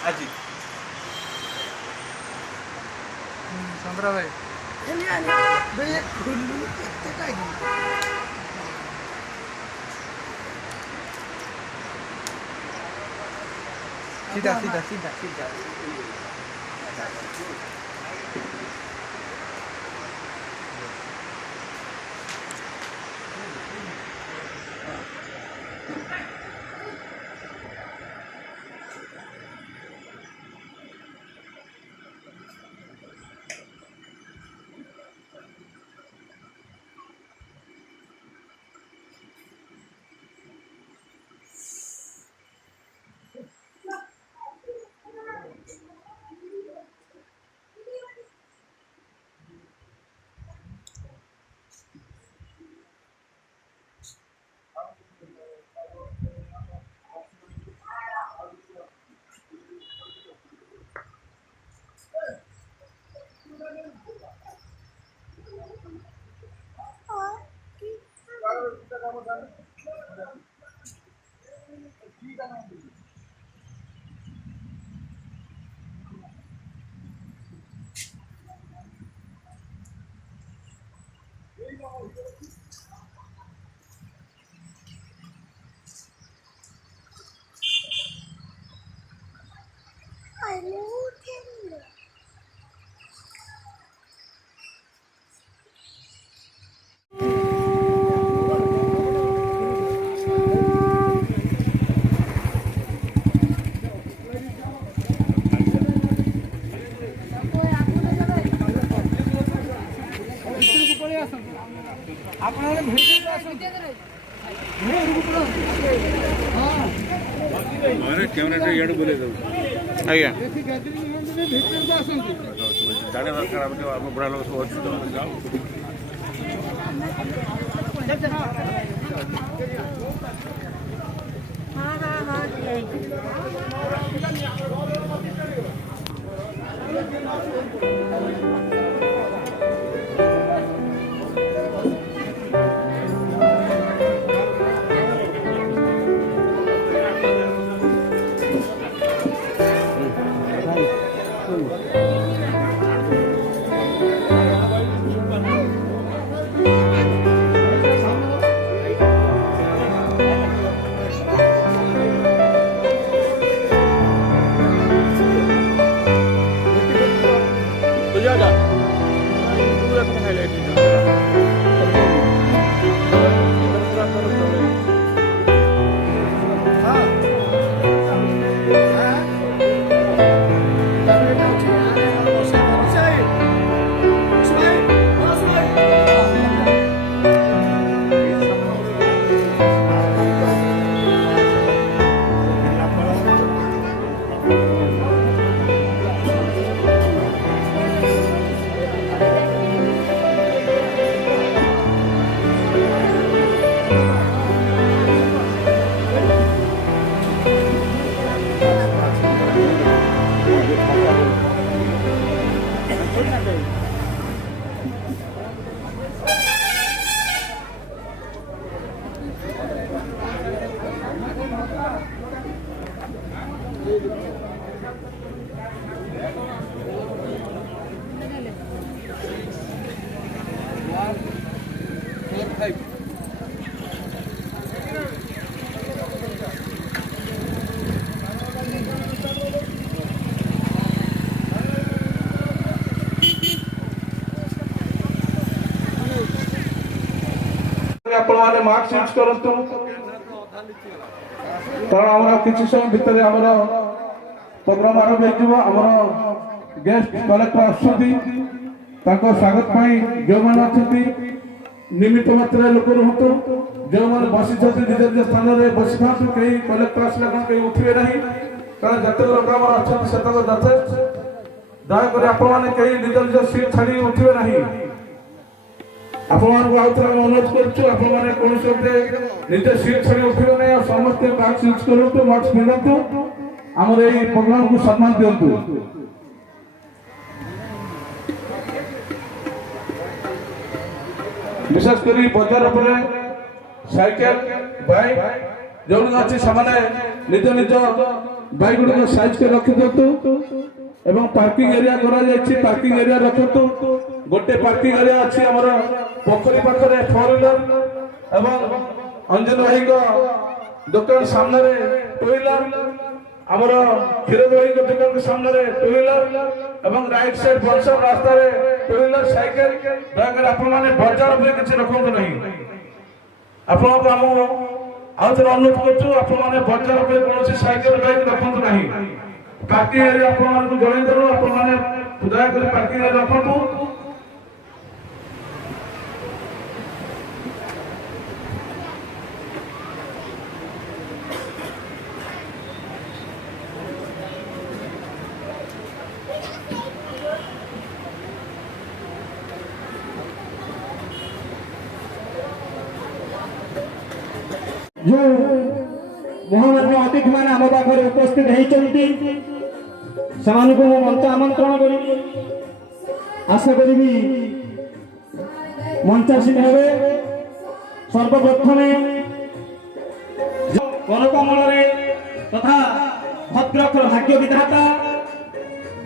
आज चंद्रा भाई सीधा सीधा सीधा सीधा कैमरा इे बोले आज्ञा जाने दरकार आम बुढ़ा लोग सब अच्छी तो जाओ आपने मास्क यूज करतु कारण किसी समय भितर प्रोग्राम आरंभ हो गेस्ट कलेक्टर आसुच्च स्वागत जो मैंने निमित्त मात्र लोक रुहतु जो मैंने बसी निज निज स्थान में बसी था कहीं कलेक्टर आसला कहीं उठे ना कारण जिते लोक अच्छा यथेष दयाकोरी आपने कहीं निज निज सीट छाड़ी उठे ना ଆପଣମାନଙ୍କୁ ଆଉ ଥରେ ଆମେ ଅନୁରୋଧ କରୁଛୁ, ଆପଣମାନେ କୌଣସି ଗୋଟେ ନିଜ ସିଟ୍ ଛାଡ଼ି ଉଠିବେ ନାହିଁ ଆଉ ସମସ୍ତେ ମାସ୍କ ୟୁଜ୍ କରନ୍ତୁ, ମାସ୍କ ପିନ୍ଧନ୍ତୁ, ଆମର ଏଇ ପ୍ରୋଗ୍ରାମକୁ ସମ୍ମାନ ଦିଅନ୍ତୁ। ବିଶେଷ କରି ବଜାର ଉପରେ ସାଇକେଲ ବାଇକ୍ ଯେଉଁଠି ଅଛି ସେମାନେ ନିଜ ନିଜ ବାଇକ୍ ଗୁଡ଼ିକ ସାଇଜ୍ କରି ରଖିଦିଅନ୍ତୁ ଏବଂ ପାର୍କିଂ ଏରିଆ କରାଯାଇଛି, ପାର୍କିଂ ଏରିଆ ରଖନ୍ତୁ। ଗୋଟେ ପାର୍କିଂ ଏରିଆ ଅଛି ଆମର ପୋଖରୀ ପାଖରେ 4 ହ୍ୱିଲର ଏବଂ ଅଞ୍ଜନ ଭାଇଙ୍କ ଦୋକାନ ସାମ୍ନାରେ 2 ହ୍ୱିଲର, ଆମର କ୍ଷୀର ଭାଇଙ୍କ ଦୋକାନ ସାମ୍ନାରେ 2 ହ୍ୱିଲର ଏବଂ ରାଇଟ୍ ସାଇଡ୍ ବଂଶର ରାସ୍ତାରେ 2 ହ୍ୱିଲର ସାଇକେଲ। ଦୟାକରି ଆପଣମାନେ ବଜାର ଉପରେ କିଛି ରଖନ୍ତୁ ନାହିଁ। ଆପଣଙ୍କୁ ଆମ ଆଉ ଥରେ ଅନୁରୋଧ କରୁଛୁ, ଆପଣମାନେ ବଜାର ଉପରେ କୌଣସି ସାଇକେଲ ବାଇକ୍ ରଖନ୍ତୁ ନାହିଁ। ପାର୍କିଂ ଏରିଆ ଆପଣମାନଙ୍କୁ ଜଣାଇଦେଲୁ, ଆପଣମାନେ ଦୟାକରି ପାର୍କିଂ ଏରିଆ ରଖନ୍ତୁ। जो महामान्य अतिथि मैंने आम पाखे उपस्थित होती मंच आमंत्रण करी आशा करी मंचासीन हे। सर्वप्रथम कनकमल तथा भद्रक भाग्य विधाता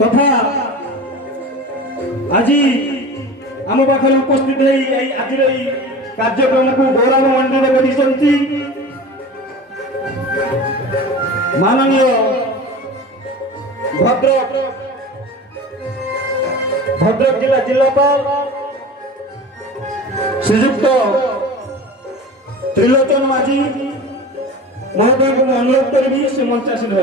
तथा आज आम पाखे उपस्थित आज कार्यक्रम को गौरव मंडित कर माननीय भद्रक जिला जिलापाल श्रीयुक्त त्रिलोचन माझी महोदय को अनुरोध करी से मंचासीन हे।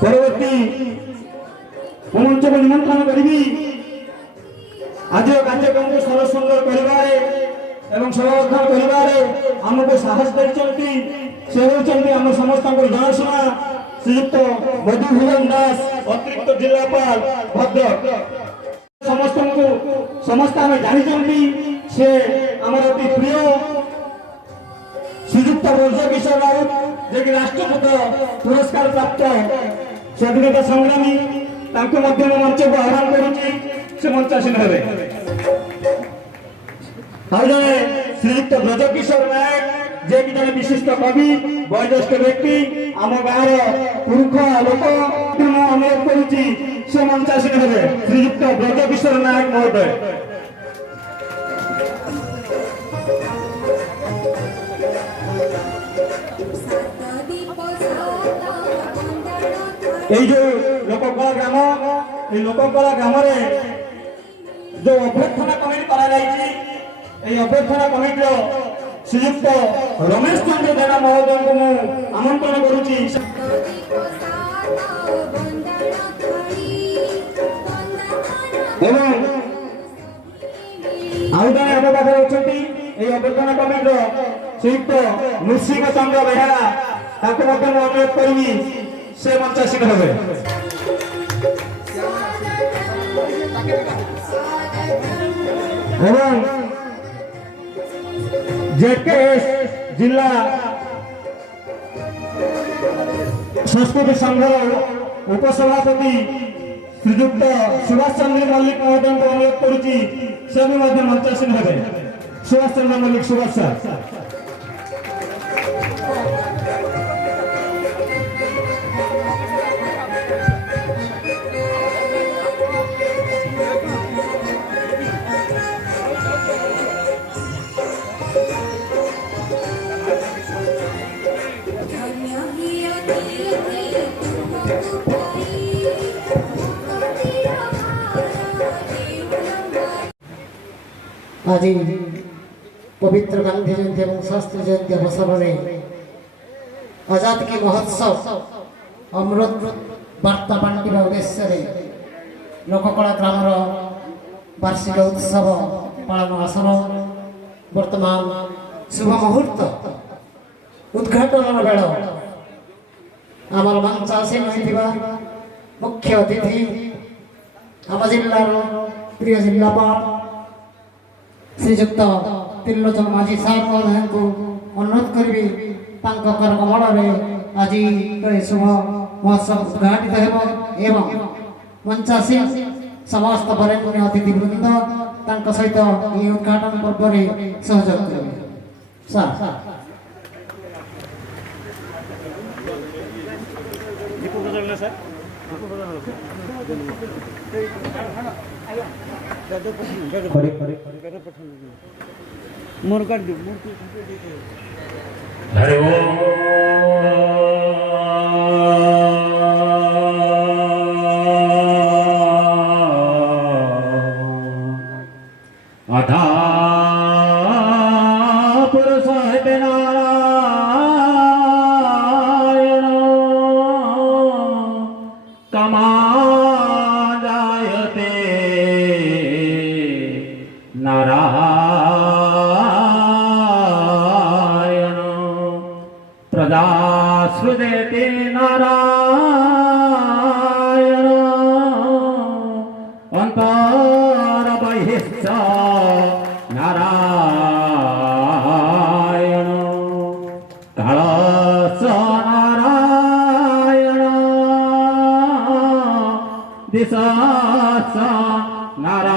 परवर्ती मंच को निमंत्रण करी आज कार्यक्रम को सरल सुंदर करें सभावर्धन करें आमको साहस देती से होती आम समस्त जनाशुना श्रीयुक्त मधुसूदन दास अतिरिक्त जिलापाल भद्रक। समस्त आम जानी से आम अति प्रिय श्रीयुक्त ब्रज किशोर राउत जे कि राष्ट्रपत पुरस्कार प्राप्त स्वाधीनता संग्रामी मंच को आह्वान करुच्ची से मंचासीन हे। जड़े श्रीयुक्त ब्रज किशोर नायक जे कि जड़े विशिष्ट कवि वयोज्येष्ठ व्यक्ति आम गाँव पुरुष लोक अनुरोध करुच्ची से मंचासीन हे। श्रीयुक्त ब्रज किशोर नायक महोदय। এই যে লোককলা গ্রাম এই লোককলা গ্রামে जो अभ्यर्थना कमिटी करा अभ्यर्थना कमिटी श्रीयुक्त रमेश चंद्र जेना महोदय को आमंत्रण करुच्ची। आउ जड़े आम पाखे अच्छा अभ्यर्थना कमिटी श्रीयुक्त नृसिंह चंद्र बेहेरा अनुरोध करी से मंचासीन हे। जेकेएस जिला संस्कृति संघ उपसभापति श्रीयुक्त सुभाष चंद्र मल्लिक महोदय को अनुरोध करुच्ची से भी मंचासीन हे। सुभाष चंद्र मल्लिक सुभाष सर। आज पवित्र गांधी जयंती और शास्त्री जयंती अवसर में आजाद की महोत्सव अमृत वार्ता बांटा उद्देश्य लोककला ग्राम वार्षिक उत्सव पालन आसन वर्तमान शुभ मुहूर्त उद्घाटन बेल आमर मंच आसीन होइथिबा मुख्य अतिथि आम जिल्लार प्रिय जिल्लापाल श्रीजुक्त त्रिलोचन माझी साहेब महोदय को अनुरोध करी कमल आज शुभ महोत्सव उद्घाटित एवं मंचासीन समस्त बरेण्य अतिथि वृंद सहित ये उद्घाटन पर्व में सहयोग करेंगे हरि अथा पुरुष नारायण तमाजायते नारायण प्रजा सृजते नारायण अंतर बहिश्च नारायण कालच नारायण दिशच नारायण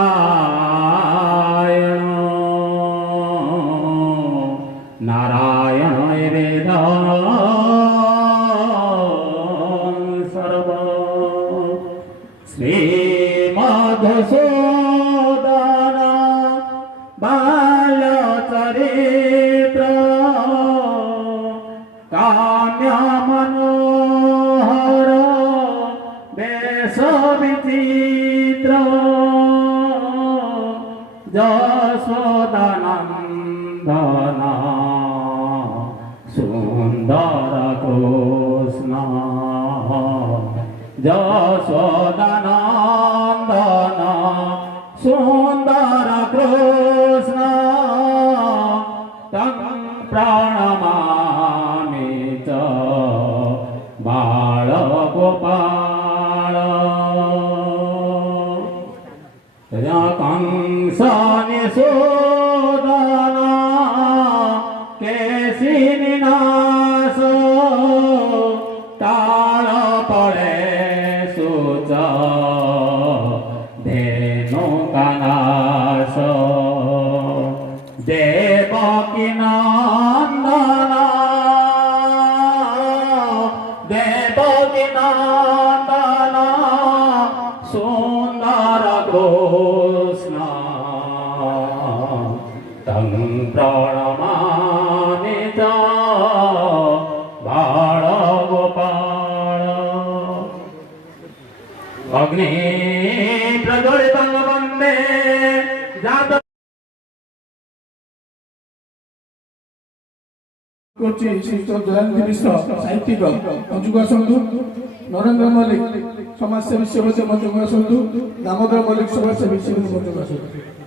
नारायण वेद सर्व श्रीमधुसूदन बालचरित्र काम्य मनोहर वेश विचित्र जशोदानंदन सुंदर कृष्ण जशोदानंदन सुंदर कृष्ण तं प्रणमामि च बालगोपाल कंसनिषूदन केशिनिनाश ताल पड़े सुच धेनु कनाश देवकी नंदन देवकी नंदन सुंदर कृष्ण तं प्रणमामि च बालगोपाल अग्नि प्रज्वलितं वन्दे जात श्रीयुक्त जयंती मिश्र साहित्यिक मजुक आसतु नरेंद्र मल्लिक समाजसेवी शिवसे मजुक आसतु दामोदर मल्लिक समाजसेवी शिवसे मजुक आसतु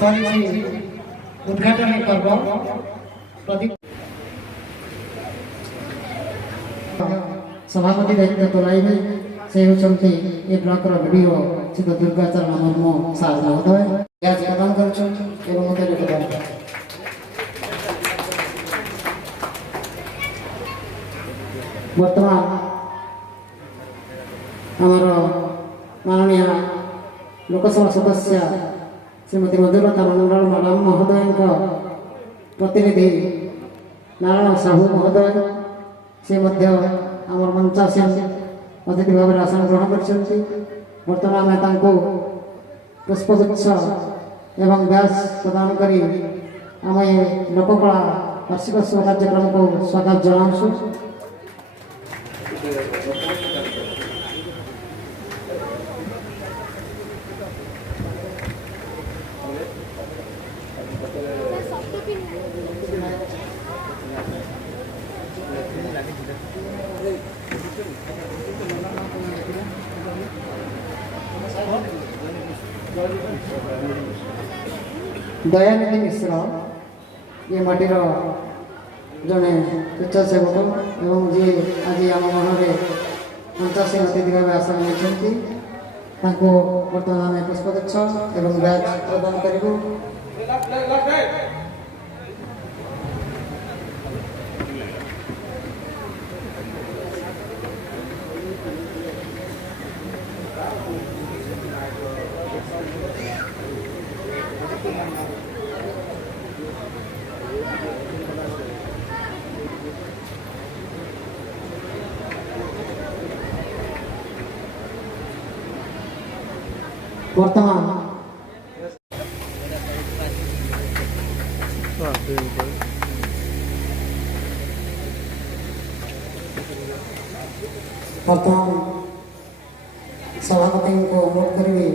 स्वामी उद्घाटन पर्व प्रदीप सभापति दायित्व तुलाइबे से होचंती ए ब्लॉक रो वीडियो चित दुर्गाचरण मुर्मू सार महोदय आज प्रदान करछन एवं मते प्रदान वर्तमान हमार माननीय लोकसभा सदस्य श्रीमती मधुलता मंडल मैडम महोदय प्रतिनिधि नारायण साहू महोदय से आमर मंचासीन अतिथि भाव आसन ग्रहण कर बर्तमान पुष्पगुच्छ एवं व्यास प्रदान करी आम ये लोककला वार्षिक कार्यक्रम को स्वागत जनाऊँ। दयानिधि मिश्र ये माटीर जड़े स्वेच्छासेवक एवं जी आज आम मन में 85 अतिथि भाव आसन नहीं बर्तमान पुष्पगुच्छ एवं बैच प्रदान करूँ। ବର୍ତ୍ତମାନ ବର୍ତ୍ତମାନ ସଭାପତିଙ୍କୁ ଅନୁରୋଧ କରିବି